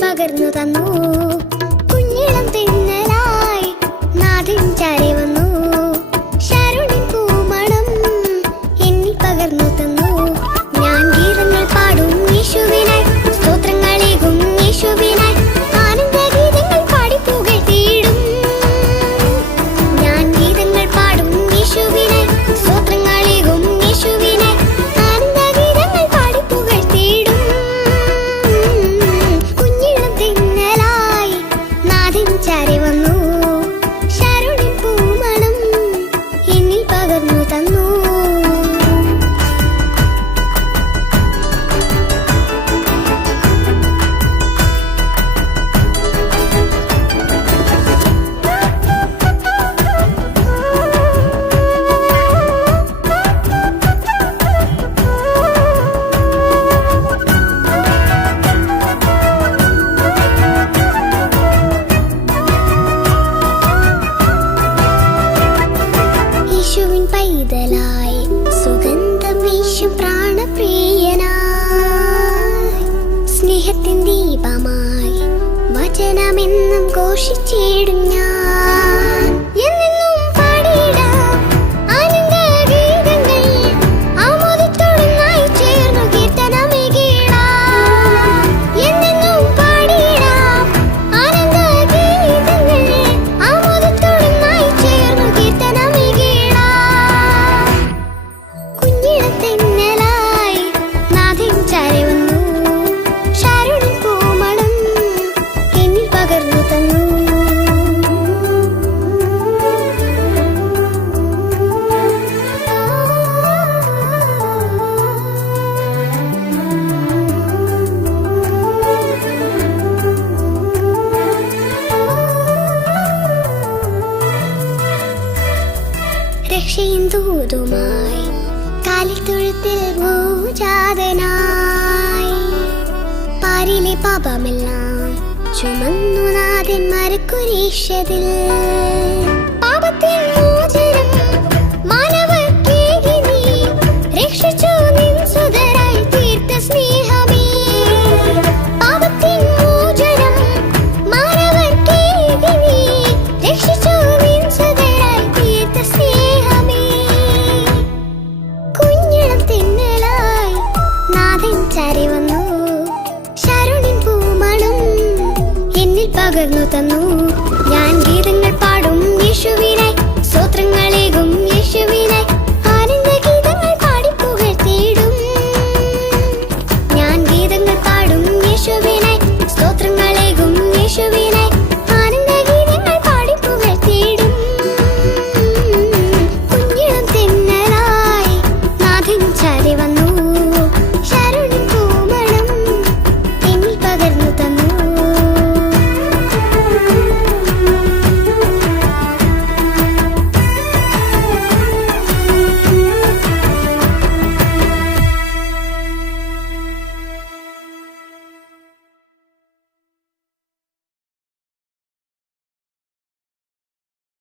പകർന്നു തന്നു കുഞ്ഞിളം തിന്നലായി നാഥൻ ചാരി വന്നു ശരുണിൻ പൂമണം എന്നിൽ പകർന്നു തന്നു ഞാൻ ഗീതങ്ങൾ പാടും യേശുവിനായി സ്തോത്രങ്ങളേകും യേശുവിനായി ആനന്ദഗീതങ്ങൾ പാടി പുകഴ്ത്തിയിടും ഞാൻ ഗീതങ്ങൾ പാടും യേശുവിനായി സ്തോത്രങ്ങളേകും യേശുവിനായി ആനന്ദഗീതങ്ങൾ പാടി പുകഴ്ത്തിയിടും ചാരി വന്നു ശരുണിൻ പൂമണം എന്നിൽ പകർന്നു തന്നു പൈതലായി സുഗന്ധം വീശും പ്രാണപ്രിയനായി സ്നേഹത്തിൻ ദീപമായി വചനമെന്നും ഘോഷിച്ചിടും ഞാൻ എന്നെന്നും പാടിയിടാം ആനന്ദഗീതങ്ങൾ ആമോദത്തോടുന്നായി ചേർന്നു കീർത്തനമേകിടാം എന്നെന്നും പാടിയിടാം ആനന്ദഗീതങ്ങൾ ആമോദത്തോടുന്നായി ചേർന്നു കീർത്തനമേകിടാം തെന്നലായി നാഥൻ ചാരി വന്നു ശരുണിൻ പൂമണം എന്നിൽ പകർന്നു തന്നു രക്ഷയും ദൂതുമായി കാലിത്തൊഴുത്തിൽ ഭൂജാതനായി പാരിലെ പാപമെല്ലാം ചുമന്നു നാഥൻ മരക്കുരിശതിൽ